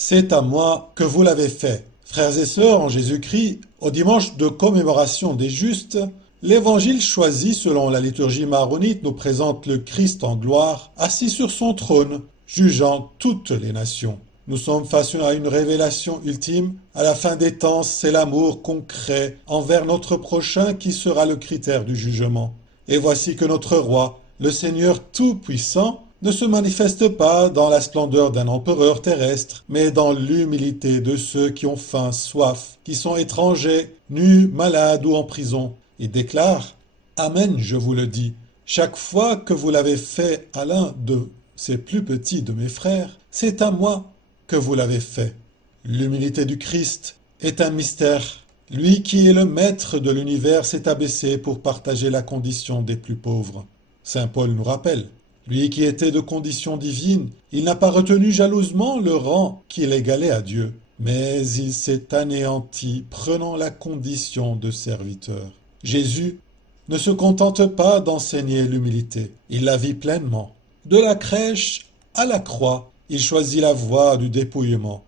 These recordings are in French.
C'est à moi que vous l'avez fait. Frères et sœurs en Jésus-Christ, au dimanche de commémoration des justes, l'évangile choisi selon la liturgie maronite nous présente le Christ en gloire, assis sur son trône, jugeant toutes les nations. Nous sommes face à une révélation ultime. À la fin des temps, c'est l'amour concret envers notre prochain qui sera le critère du jugement. Et voici que notre roi, le Seigneur Tout-Puissant, ne se manifeste pas dans la splendeur d'un empereur terrestre, mais dans l'humilité de ceux qui ont faim, soif, qui sont étrangers, nus, malades ou en prison. Il déclare « Amen, je vous le dis, chaque fois que vous l'avez fait à l'un de ces plus petits de mes frères, c'est à moi que vous l'avez fait. » L'humilité du Christ est un mystère. Lui qui est le maître de l'univers s'est abaissé pour partager la condition des plus pauvres. Saint Paul nous rappelle, lui qui était de condition divine, il n'a pas retenu jalousement le rang qui l'égalait à Dieu, mais il s'est anéanti, prenant la condition de serviteur. Jésus ne se contente pas d'enseigner l'humilité, il la vit pleinement. De la crèche à la croix, il choisit la voie du dépouillement,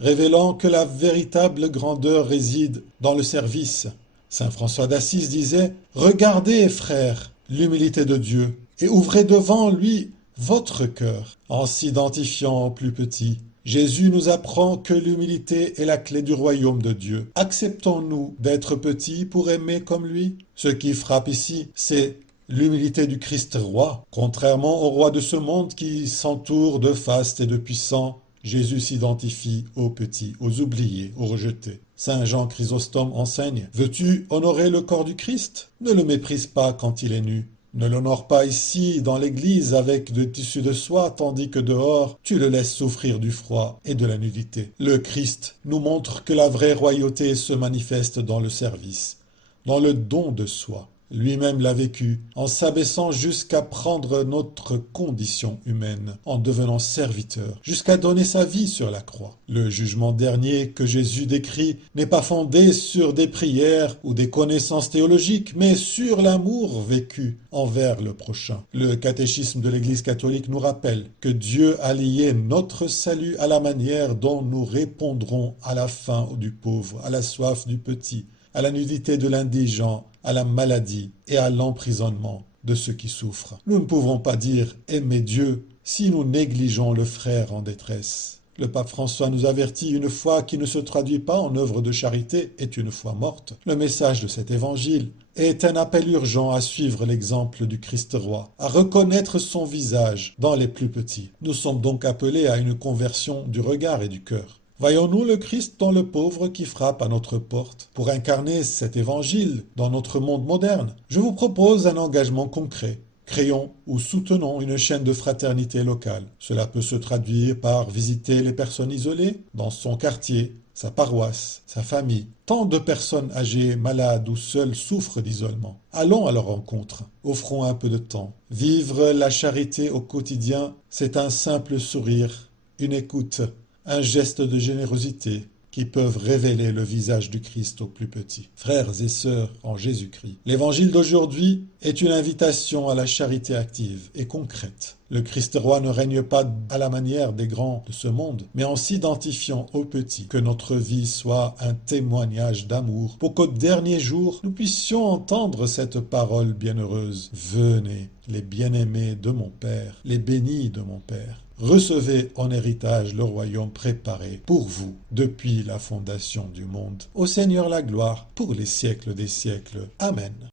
révélant que la véritable grandeur réside dans le service. Saint François d'Assise disait « Regardez, frères, l'humilité de Dieu, et ouvrez devant lui votre cœur, en s'identifiant au plus petit. » Jésus nous apprend que l'humilité est la clé du royaume de Dieu. Acceptons-nous d'être petits pour aimer comme lui? Ce qui frappe ici, c'est l'humilité du Christ roi. Contrairement au roi de ce monde qui s'entoure de fastes et de puissants, Jésus s'identifie aux petits, aux oubliés, aux rejetés. Saint Jean Chrysostome enseigne « Veux-tu honorer le corps du Christ? Ne le méprise pas quand il est nu. Ne l'honore pas ici, dans l'église, avec de tissus de soie, tandis que dehors, tu le laisses souffrir du froid et de la nudité. » Le Christ nous montre que la vraie royauté se manifeste dans le service, dans le don de soi. Lui-même l'a vécu, en s'abaissant jusqu'à prendre notre condition humaine, en devenant serviteur, jusqu'à donner sa vie sur la croix. Le jugement dernier que Jésus décrit n'est pas fondé sur des prières ou des connaissances théologiques, mais sur l'amour vécu envers le prochain. Le catéchisme de l'Église catholique nous rappelle que Dieu a lié notre salut à la manière dont nous répondrons à la faim du pauvre, à la soif du petit, à la nudité de l'indigent, à la maladie et à l'emprisonnement de ceux qui souffrent. Nous ne pouvons pas dire « aimer Dieu » si nous négligeons le frère en détresse. Le pape François nous avertit, une foi qui ne se traduit pas en œuvre de charité est une foi morte. Le message de cet évangile est un appel urgent à suivre l'exemple du Christ roi, à reconnaître son visage dans les plus petits. Nous sommes donc appelés à une conversion du regard et du cœur. Voyons-nous le Christ dans le pauvre qui frappe à notre porte? Pour incarner cet évangile dans notre monde moderne, je vous propose un engagement concret. Créons ou soutenons une chaîne de fraternité locale. Cela peut se traduire par visiter les personnes isolées dans son quartier, sa paroisse, sa famille. Tant de personnes âgées, malades ou seules souffrent d'isolement. Allons à leur rencontre. Offrons un peu de temps. Vivre la charité au quotidien, c'est un simple sourire, une écoute, un geste de générosité qui peuvent révéler le visage du Christ aux plus petits. Frères et sœurs en Jésus-Christ, l'évangile d'aujourd'hui est une invitation à la charité active et concrète. Le Christ roi ne règne pas à la manière des grands de ce monde, mais en s'identifiant aux petits. Que notre vie soit un témoignage d'amour pour qu'au dernier jour, nous puissions entendre cette parole bienheureuse. Venez, les bien-aimés de mon Père, les bénis de mon Père. Recevez en héritage le royaume préparé pour vous depuis la fondation du monde. Au Seigneur la gloire pour les siècles des siècles. Amen.